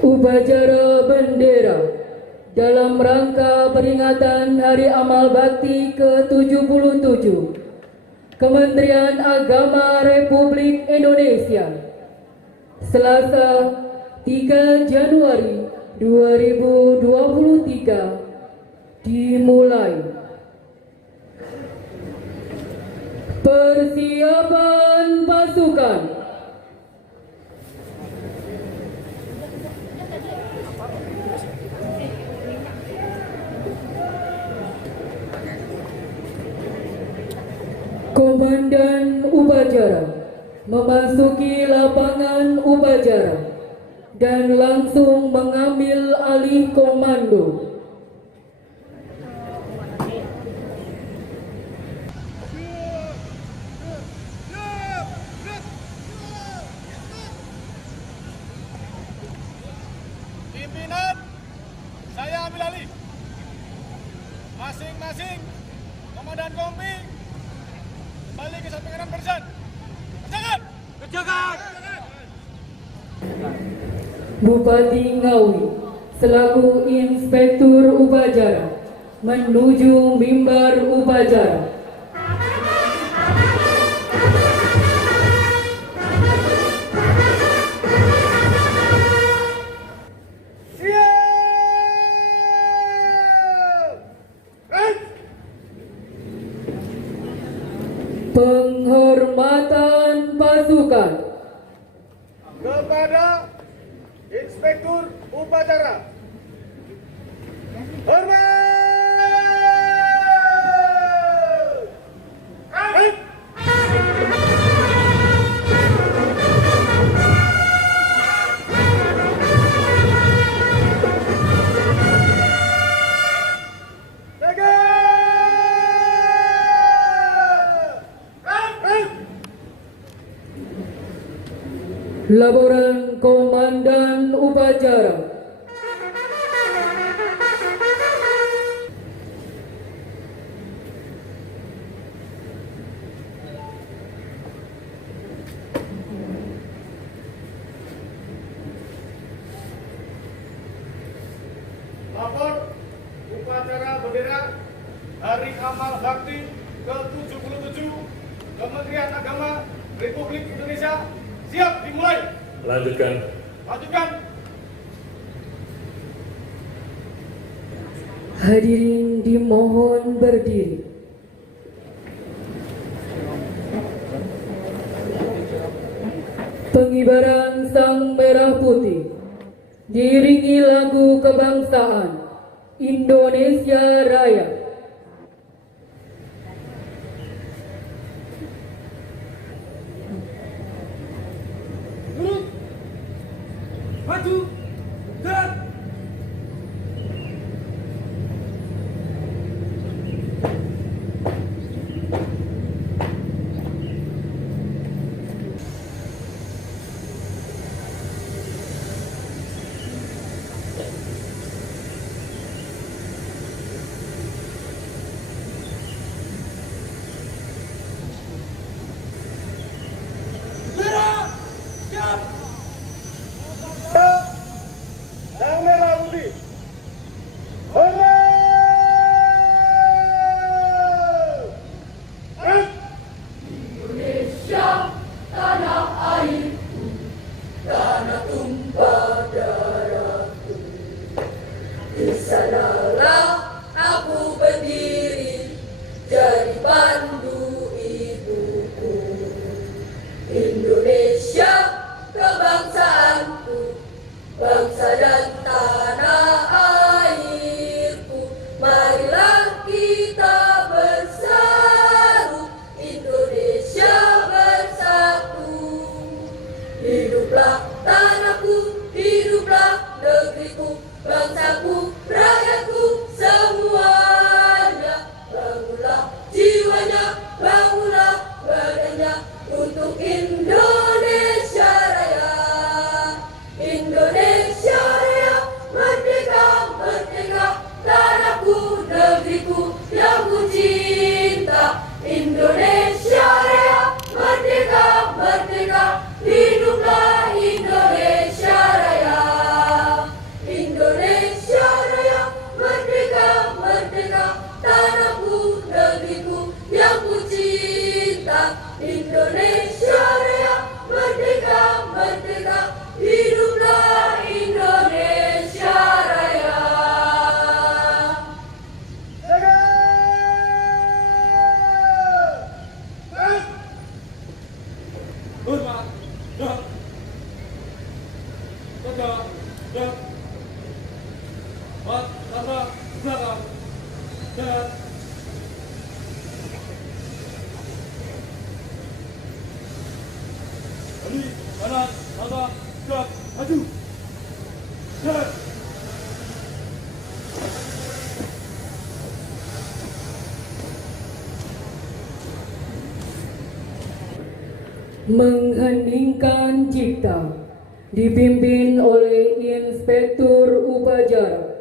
Upacara bendera dalam rangka peringatan Hari Amal Bakti ke-77 Kementerian Agama Republik Indonesia, Selasa 3 Januari 2023 dimulai. Persiapan pasukan. Komandan upacara memasuki lapangan upacara dan langsung mengambil alih komando. Pimpinan, saya ambil alih. Masing-masing komandan kompi kembali ke samping kanan barisan. Kerjakan! Kerjakan! Bupati Ngawi selaku inspektur upacara menuju mimbar upacara. Penghormatan pasukan Kepada inspektur upacara. Hormat! Laporan Komandan Upacara. Lapor upacara bendera Hari Amal Bakti ke-77 Kementerian Agama Republik Indonesia siap dimulai. Lanjutkan. Lanjutkan. Hadirin dimohon berdiri. Pengibaran Sang Merah Putih diiringi lagu kebangsaan Indonesia Raya. Maju dan Sang tiga, dan empat, lama, belakang, dan kali kanan, lama, gerak, maju, dan mengheningkan cipta dipimpin oleh Inspektur Upacara.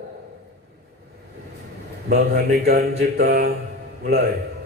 Mengheningkan cipta, mulai.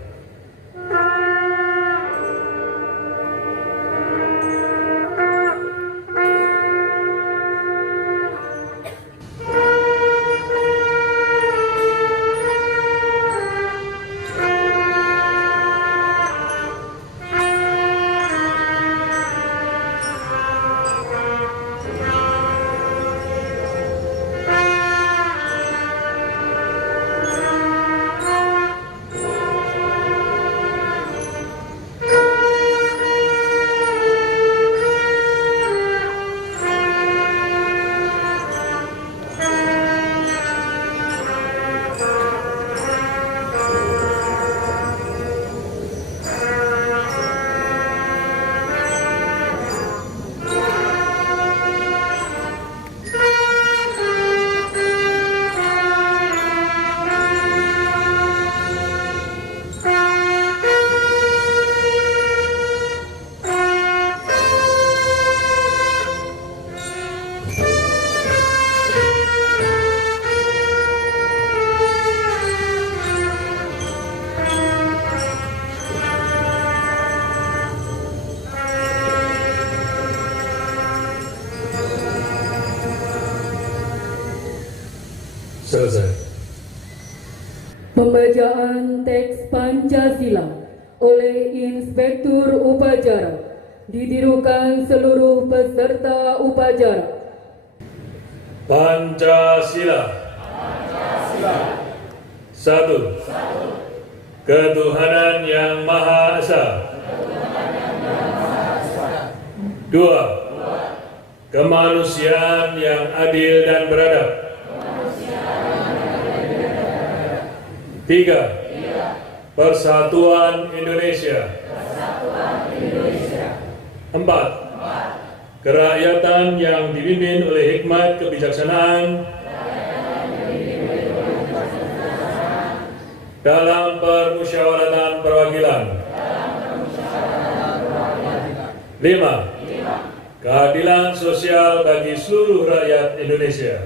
Selesai. Pembacaan teks Pancasila oleh Inspektur Upacara ditirukan seluruh peserta upacara. Pancasila. Satu. Ketuhanan yang Maha Esa. Dua. Kemanusiaan yang adil dan beradab. Tiga. Persatuan Indonesia. Empat. Kerakyatan yang dipimpin oleh hikmat kebijaksanaan dalam permusyawaratan perwakilan. Lima. Keadilan sosial bagi seluruh rakyat Indonesia.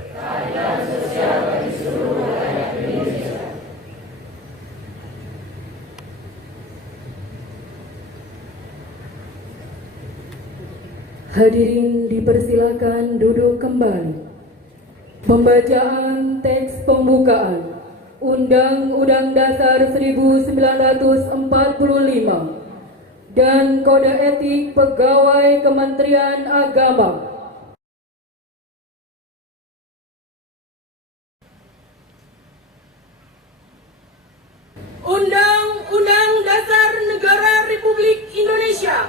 Hadirin dipersilakan duduk kembali. Pembacaan teks pembukaan Undang-Undang Dasar 1945 dan Kode Etik Pegawai Kementerian Agama. Undang-Undang Dasar Negara Republik Indonesia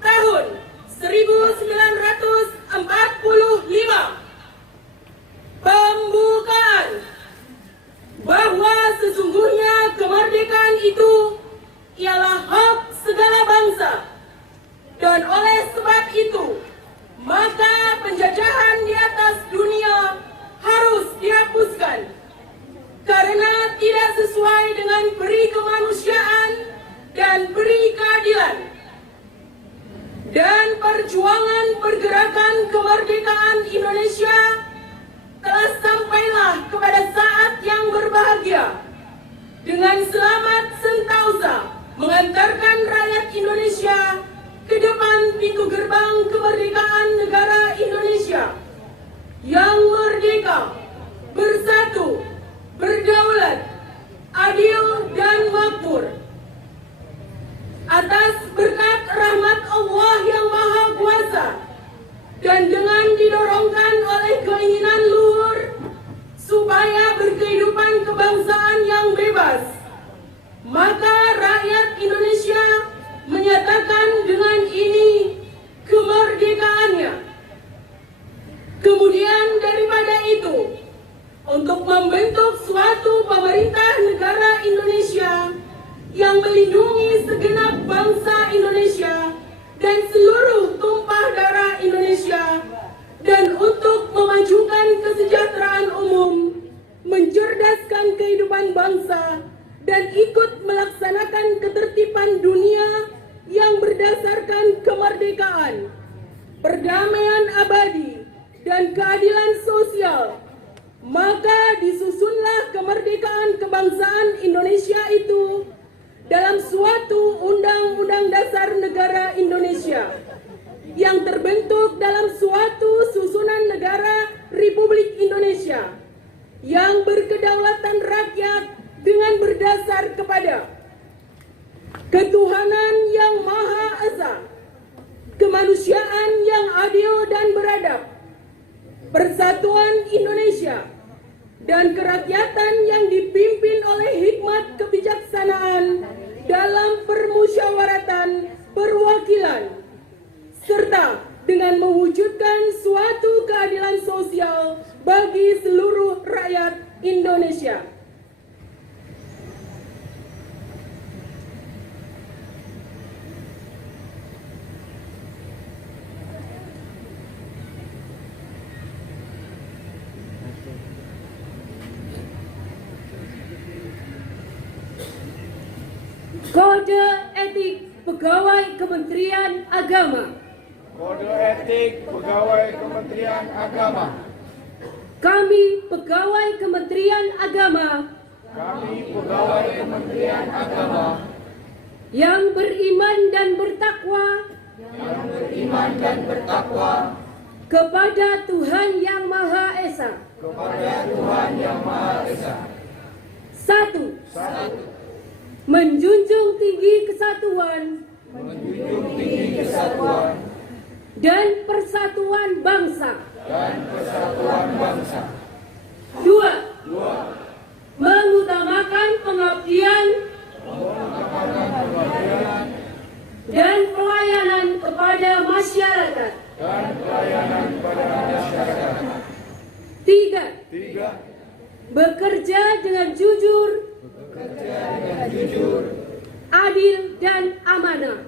tahun 1945. Pembukaan. Bahwa sesungguhnya kemerdekaan itu ialah hak segala bangsa, dan oleh sebab itu maka penjajahan di atas dunia harus dihapuskan karena tidak sesuai dengan peri kemanusiaan dan peri keadilan. Dan perjuangan pergerakan kemerdekaan Indonesia telah sampailah kepada saat yang berbahagia dengan selamat sentausa mengantarkan rakyat Indonesia ke depan pintu gerbang kemerdekaan negara Indonesia yang merdeka, bersatu, berdaulat, adil dan makmur. Atas berkat rahmat Allah yang Maha Kuasa dan dengan didorongkan oleh keinginan luhur supaya berkehidupan kebangsaan yang bebas, maka rakyat Indonesia menyatakan dengan ini kemerdekaannya. bersatu untuk membentuk suatu pemerintah negara Indonesia yang melindungi segenap bangsa Indonesia dan seluruh tumpah darah Indonesia, dan untuk memajukan kesejahteraan umum, mencerdaskan kehidupan bangsa, dan ikut melaksanakan ketertiban dunia yang berdasarkan kemerdekaan, perdamaian abadi, dan keadilan sosial. Maka disusunlah kemerdekaan kebangsaan Indonesia itu dalam suatu Undang-Undang Dasar Negara Indonesia yang terbentuk dalam suatu susunan negara Republik Indonesia yang berkedaulatan rakyat dengan berdasar kepada ketuhanan yang Maha Esa, kemanusiaan yang adil dan beradab, persatuan Indonesia, dan kerakyatan yang dipimpin oleh hikmat kebijaksanaan dalam permusyawaratan perwakilan, serta dengan mewujudkan suatu keadilan sosial bagi seluruh rakyat Indonesia. Kode Etik Pegawai Kementerian Agama. Kode Etik Pegawai Kementerian Agama. Kami Pegawai Kementerian Agama Kami Pegawai Kementerian Agama yang beriman dan bertakwa kepada Tuhan Yang Maha Esa. kepada Tuhan Yang Maha Esa. 1. Menjunjung tinggi kesatuan dan persatuan bangsa. 2. Mengutamakan pengabdian dan pelayanan kepada masyarakat. 3. Bekerja dengan jujur, adil dan amanah.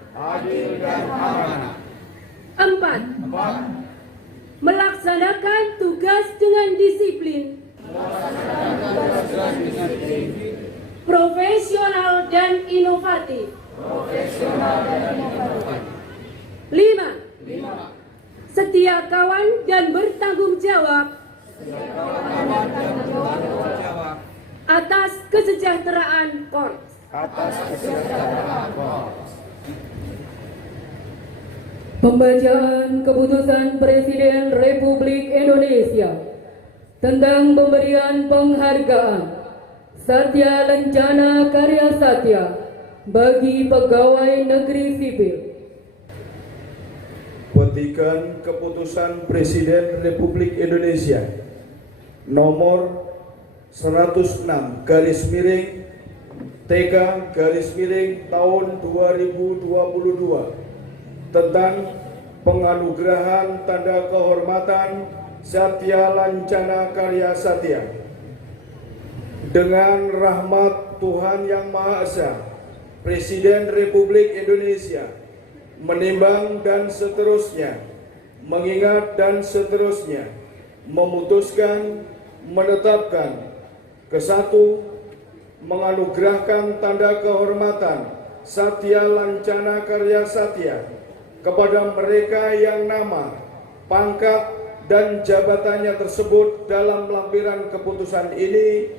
4. Melaksanakan tugas dengan disiplin, profesional dan inovatif. 5. Setia kawan dan bertanggung jawab atas kesejahteraan korps. Pembacaan Keputusan Presiden Republik Indonesia tentang pemberian penghargaan Satya Lencana Karya Satya bagi pegawai negeri sipil. Petikan Keputusan Presiden Republik Indonesia nomor 106 garis miring TK garis miring tahun 2022 tentang penganugerahan tanda kehormatan Satya Lancana Karya Satya. Dengan rahmat Tuhan Yang Maha Esa, Presiden Republik Indonesia menimbang dan seterusnya, mengingat dan seterusnya, memutuskan, menetapkan, ke-1, menganugerahkan tanda kehormatan Satya Lancana Karya Satya kepada mereka yang nama, pangkat, dan jabatannya tersebut dalam lampiran keputusan ini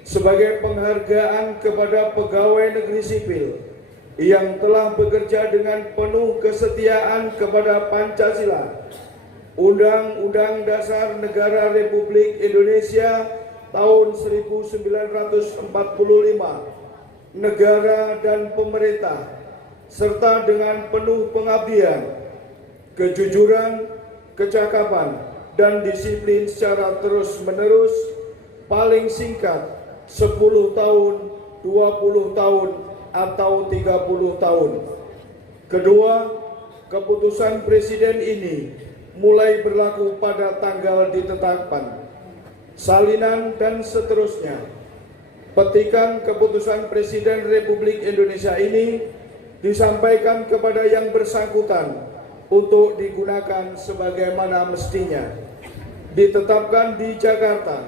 sebagai penghargaan kepada pegawai negeri sipil yang telah bekerja dengan penuh kesetiaan kepada Pancasila, Undang-Undang Dasar Negara Republik Indonesia tahun 1945, negara dan pemerintah, serta dengan penuh pengabdian, kejujuran, kecakapan, dan disiplin secara terus-menerus, paling singkat 10 tahun, 20 tahun, atau 30 tahun. Kedua, keputusan Presiden ini mulai berlaku pada tanggal ditetapkan. salinan, dan seterusnya. Petikan keputusan Presiden Republik Indonesia ini disampaikan kepada yang bersangkutan untuk digunakan sebagaimana mestinya. Ditetapkan di Jakarta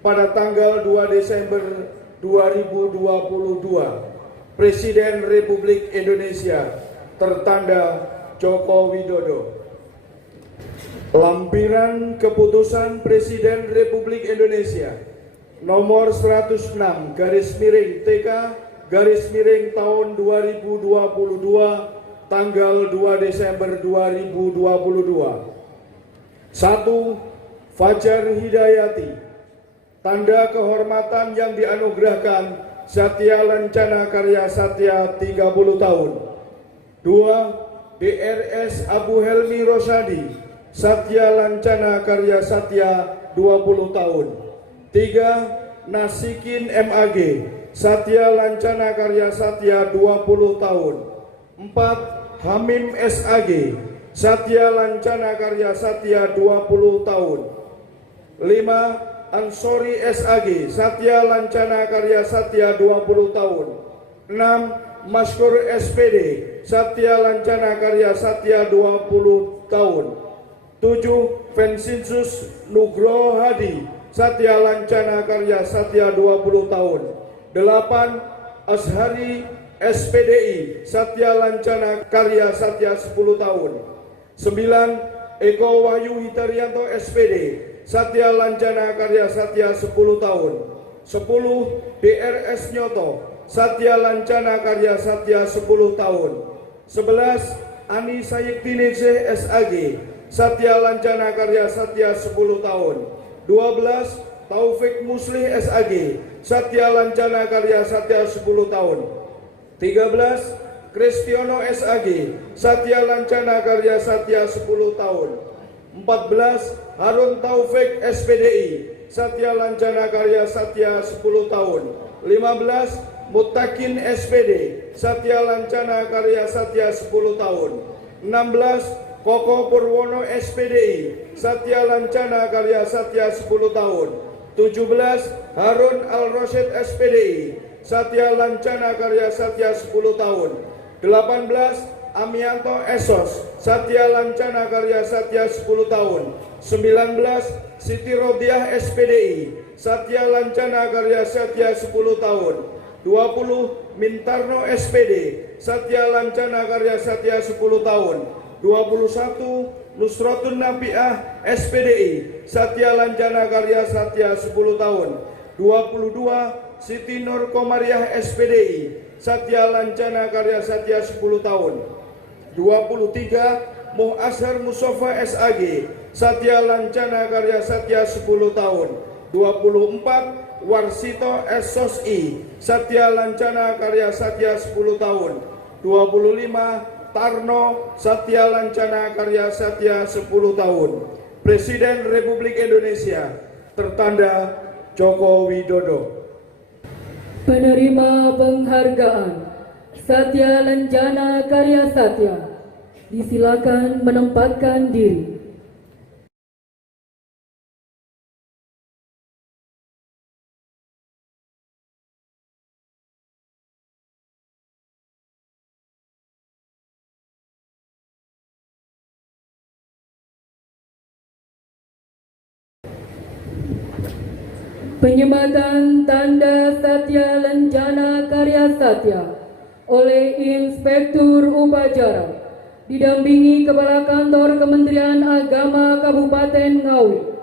pada tanggal 2 Desember 2022. Presiden Republik Indonesia tertanda Joko Widodo. Lampiran Keputusan Presiden Republik Indonesia nomor 106/TK tahun 2022 tanggal 2 Desember 2022. 1. Fajar Hidayati. Tanda kehormatan yang dianugerahkan Satya Lancana Karya Satya 30 tahun. 2. DRS Abu Helmi Rosadi Satya Lancana Karya Satya 20 tahun. 3. Nasikin MAG Satya Lancana Karya Satya 20 tahun. 4. Hamim SAG Satya Lancana Karya Satya 20 tahun. 5. Ansori SAG Satya Lancana Karya Satya 20 tahun. 6. Maskur SPD Satya Lancana Karya Satya 20 tahun. 7. Vensinsus Nugroho Hadi Satya Lancana Karya Satya 20 tahun. 8. Ashari SPDI Satya Lancana Karya Satya 10 tahun. 9. Eko Wahyu Hitarianto SPD Satya Lancana Karya Satya 10 tahun. 10. DRS Nyoto Satya Lancana Karya Satya 10 tahun. 11. Ani Sayektinese SAG Satya Lancana Karya Satya 10 tahun. 12. Taufik Muslih SAG Satya Lancana Karya Satya 10 tahun. 13. Kristiono SAG Satya Lancana Karya Satya 10 tahun. 14. Harun Taufik SPDI Satya Lancana Karya Satya 10 tahun. 15. Mutakin SPD Satya Lancana Karya Satya 10 tahun. 16. Koko Purwono SPDI Satya Lancana Karya Satya 10 tahun. 17. Harun Al-Rosyid SPDI Satya Lancana Karya Satya 10 tahun. 18. Amianto Esos Satya Lancana Karya Satya 10 tahun. 19. Siti Rodiah SPDI Satya Lancana Karya Satya 10 tahun. 20. Mintarno SPD Satya Lancana Karya Satya 10 tahun. 21. Nusratun Nabiah SPDI Satya Lancana Karya Satya 10 tahun. 22. Siti Nur Komariah SPDI Satya Lancana Karya Satya 10 tahun. 23. Muhashar Mustafa SAG Satya Lancana Karya Satya 10 tahun. 24. Warsito SOSI Satya Lancana Karya Satya 10 tahun. 25. Tarno Satya Lancana Karya Satya 10 tahun. Presiden Republik Indonesia tertanda Joko Widodo. Penerima penghargaan Satya Lancana Karya Satya, disilakan menempatkan diri. Penyematan tanda Satya Lancana Karya Satya oleh Inspektur Upacara didampingi Kepala Kantor Kementerian Agama Kabupaten Ngawi.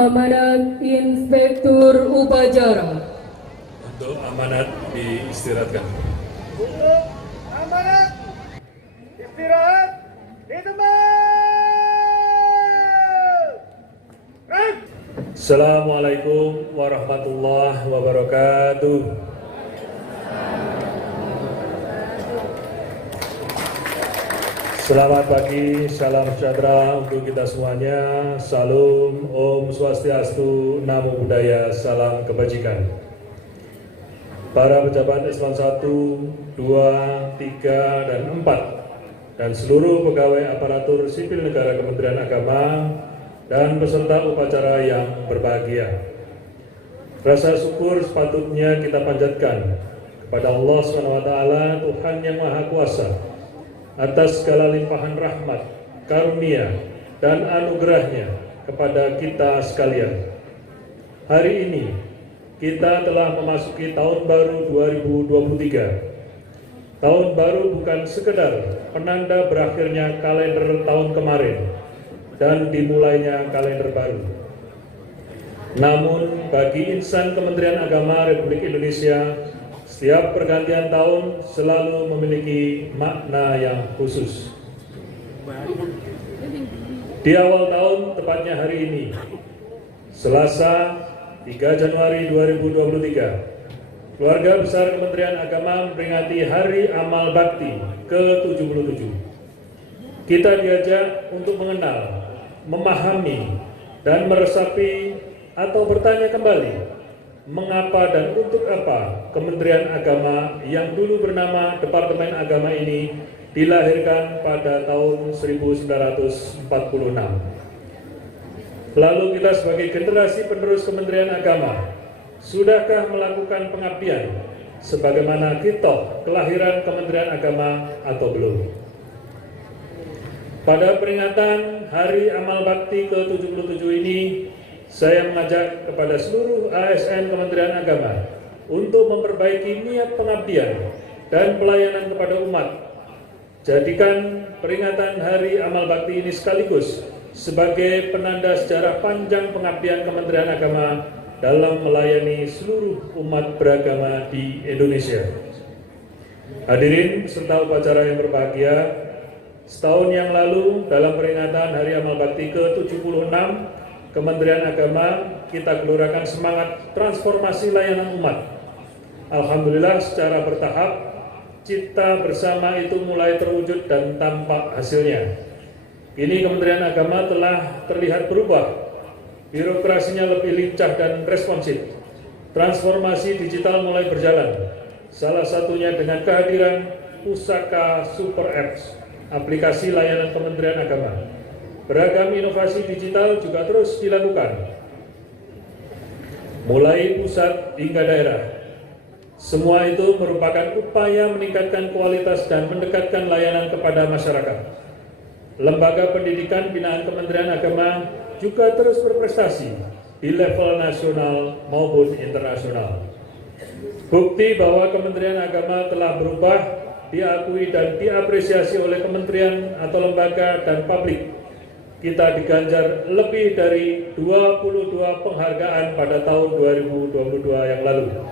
Amanat Inspektur Upacara. Untuk amanat diistirahatkan. Untuk amanat istirahat di tempat. Assalamualaikum warahmatullahi wabarakatuh. Selamat pagi, salam sejahtera untuk kita semuanya. Salam, Om Swastiastu, Namo Buddhaya, salam kebajikan. Para pejabat eselon 1, 2, 3, dan 4, dan seluruh pegawai aparatur sipil negara Kementerian Agama, dan peserta upacara yang berbahagia. Rasa syukur sepatutnya kita panjatkan kepada Allah SWT, Tuhan yang Maha Kuasa, atas segala limpahan rahmat, karunia, dan anugerahnya kepada kita sekalian. Hari ini kita telah memasuki tahun baru 2023. Tahun baru bukan sekedar penanda berakhirnya kalender tahun kemarin dan dimulainya kalender baru. Namun bagi insan Kementerian Agama Republik Indonesia, setiap pergantian tahun selalu memiliki makna yang khusus. Di awal tahun, tepatnya hari ini, Selasa 3 Januari 2023, keluarga besar Kementerian Agama memperingati Hari Amal Bakti ke-77. Kita diajak untuk mengenal, memahami, dan meresapi atau bertanya kembali, mengapa dan untuk apa Kementerian Agama yang dulu bernama Departemen Agama ini dilahirkan pada tahun 1946. Lalu kita sebagai generasi penerus Kementerian Agama, sudahkah melakukan pengabdian sebagaimana kitoh kelahiran Kementerian Agama atau belum? Pada peringatan Hari Amal Bakti ke-77 ini, saya mengajak kepada seluruh ASN Kementerian Agama untuk memperbaiki niat pengabdian dan pelayanan kepada umat. Jadikan peringatan Hari Amal Bakti ini sekaligus sebagai penanda sejarah panjang pengabdian Kementerian Agama dalam melayani seluruh umat beragama di Indonesia. Hadirin peserta upacara yang berbahagia, setahun yang lalu dalam peringatan Hari Amal Bakti ke-76, Kementerian Agama kita gelurakan semangat transformasi layanan umat. Alhamdulillah secara bertahap, cita bersama itu mulai terwujud dan tampak hasilnya. Kini Kementerian Agama telah terlihat berubah, birokrasinya lebih lincah dan responsif. Transformasi digital mulai berjalan, salah satunya dengan kehadiran Pusaka Super Apps, aplikasi layanan Kementerian Agama. Beragam inovasi digital juga terus dilakukan, mulai pusat hingga daerah. Semua itu merupakan upaya meningkatkan kualitas dan mendekatkan layanan kepada masyarakat. Lembaga pendidikan binaan Kementerian Agama juga terus berprestasi di level nasional maupun internasional. Bukti bahwa Kementerian Agama telah berubah, diakui dan diapresiasi oleh kementerian atau lembaga dan publik. Kita diganjar lebih dari 22 penghargaan pada tahun 2022 yang lalu.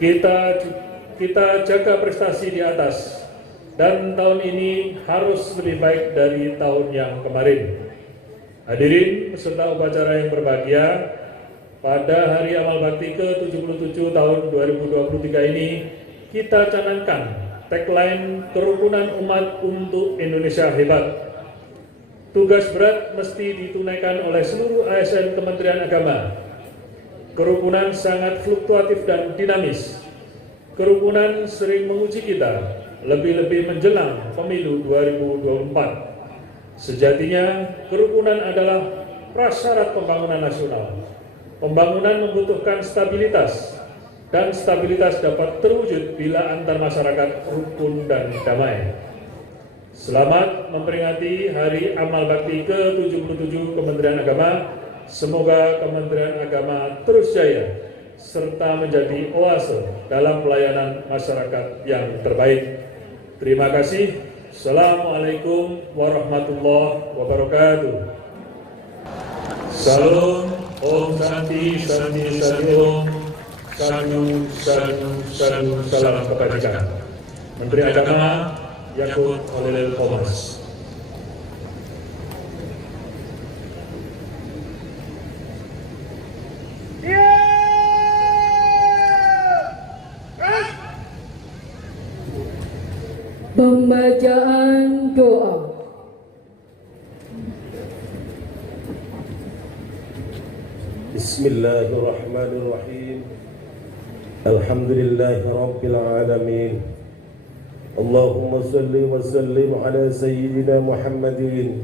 Kita jaga prestasi di atas, dan tahun ini harus lebih baik dari tahun yang kemarin. Hadirin peserta upacara yang berbahagia, pada Hari Amal Bakti ke-77 tahun 2023 ini, kita canangkan tagline kerukunan umat untuk Indonesia hebat. Tugas berat mesti ditunaikan oleh seluruh ASN Kementerian Agama. Kerukunan sangat fluktuatif dan dinamis. Kerukunan sering menguji kita, lebih-lebih menjelang pemilu 2024. Sejatinya, kerukunan adalah prasyarat pembangunan nasional. Pembangunan membutuhkan stabilitas, dan stabilitas dapat terwujud bila antar masyarakat rukun dan damai. Selamat memperingati Hari Amal Bakti ke-77 Kementerian Agama. Semoga Kementerian Agama terus jaya serta menjadi oase dalam pelayanan masyarakat yang terbaik. Terima kasih. Assalamualaikum warahmatullahi wabarakatuh. Salam, Om Santi, Santi, Santi Om, salam kebajikan. Menteri Agama Yakut Holil Komas. Pembacaan doa. Bismillahirrahmanirrahim. Alhamdulillahi Rabbil Alamin. Allahumma salli wa sallim ala Sayyidina Muhammadin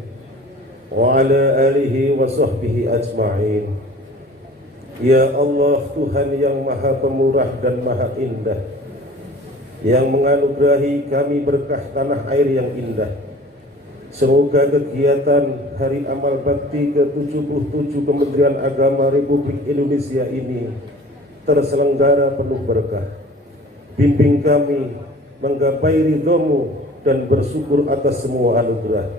wa ala alihi wa sahbihi ajma'in. Ya Allah, Tuhan yang maha pemurah dan maha indah, yang menganugerahi kami berkah tanah air yang indah. Semoga kegiatan Hari Amal Bakti ke-77 Kementerian Agama Republik Indonesia ini terselenggara penuh berkah. Bimbing kami menggapai ridho-Mu dan bersyukur atas semua anugerah.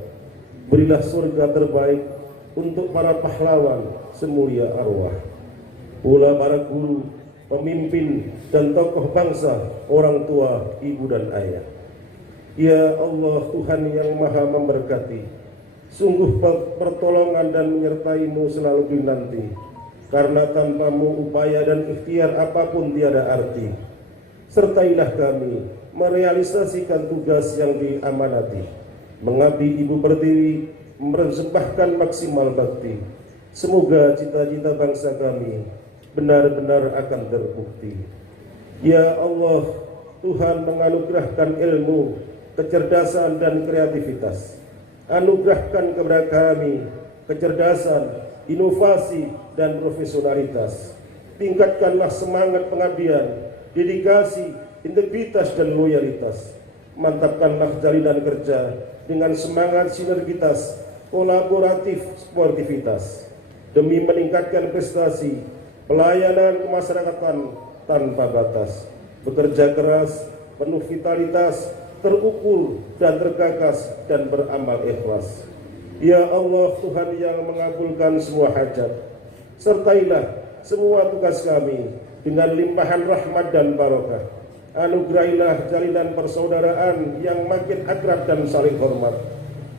Berilah surga terbaik untuk para pahlawan semulia arwah, pula para guru, pemimpin dan tokoh bangsa, orang tua, ibu dan ayah. Ya Allah, Tuhan yang maha memberkati, sungguh pertolongan dan menyertai-Mu selalu dinanti, karena tanpa-Mu upaya dan ikhtiar apapun tiada arti. Sertailah kami merealisasikan tugas yang diamanati, mengabdi Ibu Pertiwi, mempersembahkan maksimal bakti. Semoga cita-cita bangsa kami benar-benar akan terbukti. Ya Allah, Tuhan menganugerahkan ilmu, kecerdasan dan kreativitas. Anugerahkan kepada kami kecerdasan, inovasi dan profesionalitas. Tingkatkanlah semangat pengabdian, dedikasi, integritas dan loyalitas. Mantapkanlah jalinan kerja dengan semangat sinergitas, kolaboratif, sportivitas, demi meningkatkan prestasi pelayanan kemasyarakatan tanpa batas. Bekerja keras, penuh vitalitas, terukur dan tergagas dan beramal ikhlas. Ya Allah, Tuhan yang mengabulkan semua hajat, sertailah semua tugas kami dengan limpahan rahmat dan barokah. Anugerahilah jalinan persaudaraan yang makin akrab dan saling hormat.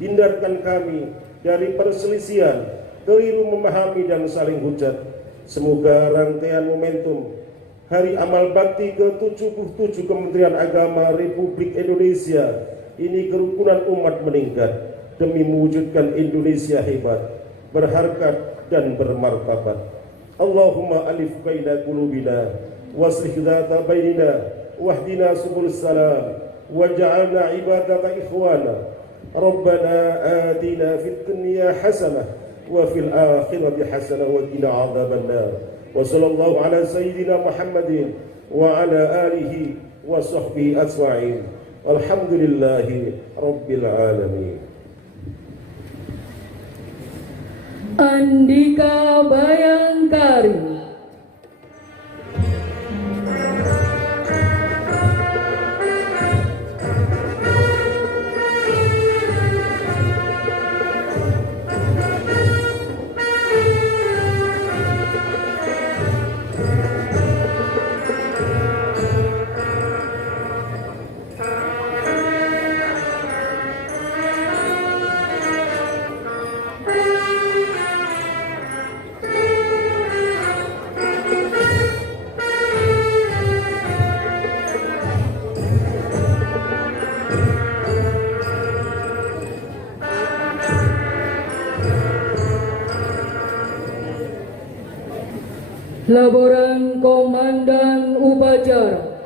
Hindarkan kami dari perselisihan, keliru memahami dan saling hujat. Semoga rangkaian momentum Hari Amal Bakti ke-77 Kementerian Agama Republik Indonesia ini kerukunan umat meningkat demi mewujudkan Indonesia hebat, berharkat dan bermartabat. Allahumma alif baina qulubina waslih dzata bainina wahdina subul salam waj'alna ibadaka ikhwana. Rabbana atina fid dunya hasanah wa fil akhirati hasanah wa qina adzabannar. Wa sallallahu ala sayyidina Muhammadin wa ala alihi wa sahbihi ajma'in. Alhamdulillahi rabbil alamin. Andika Bayangkari. Laporan Komandan Upacara.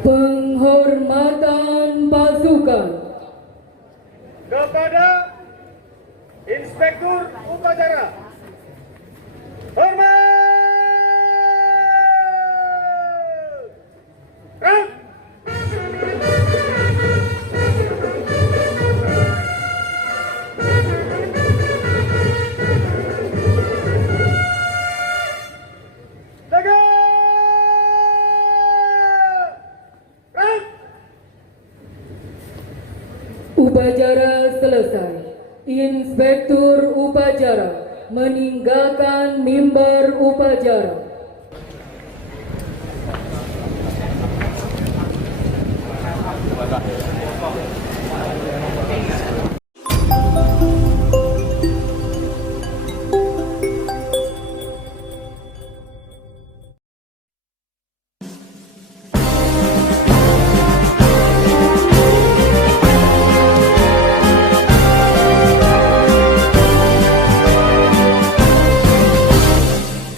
Penghormatan pasukan kepada Inspektur Upacara. Hormat! Gerak! Upacara selesai. Inspektur upacara meninggalkan mimbar upacara.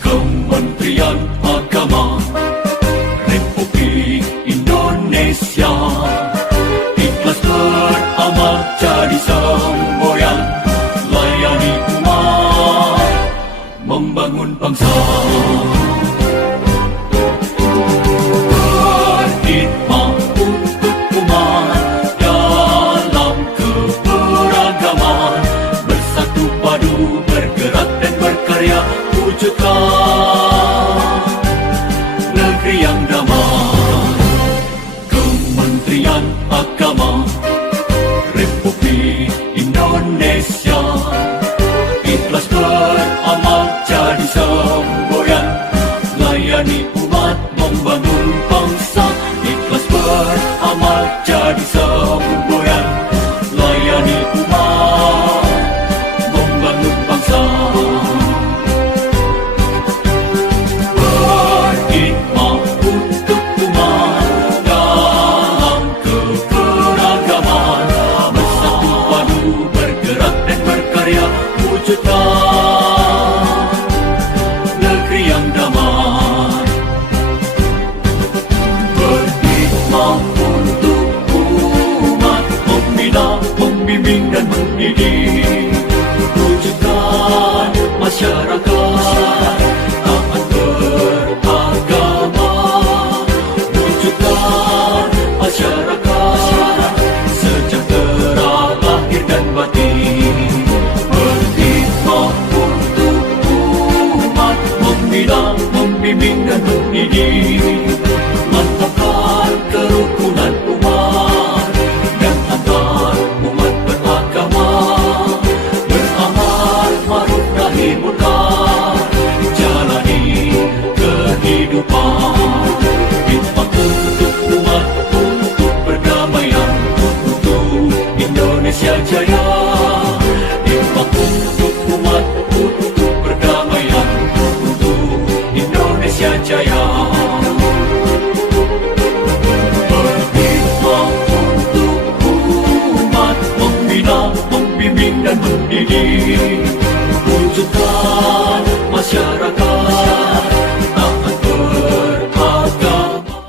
Kementerian Agama Republik Indonesia ikhlas beramal jadi semboyan, layani umat, membangun bangsa. Berkhidmat untuk umat dalam keberagaman, bersatu padu bergerak dan berkarya wujudkan negeri yang damai. Kementerian Agama Republik Indonesia ikhlas beramal jadi semboyan, layani umat, membangun bangsa. Ikhlas beramal jadi semboyan, layani umat, membangun bangsa. Berkhidmat untuk umat dalam keberagaman, bersatu padu bergerak dan berkarya wujudkan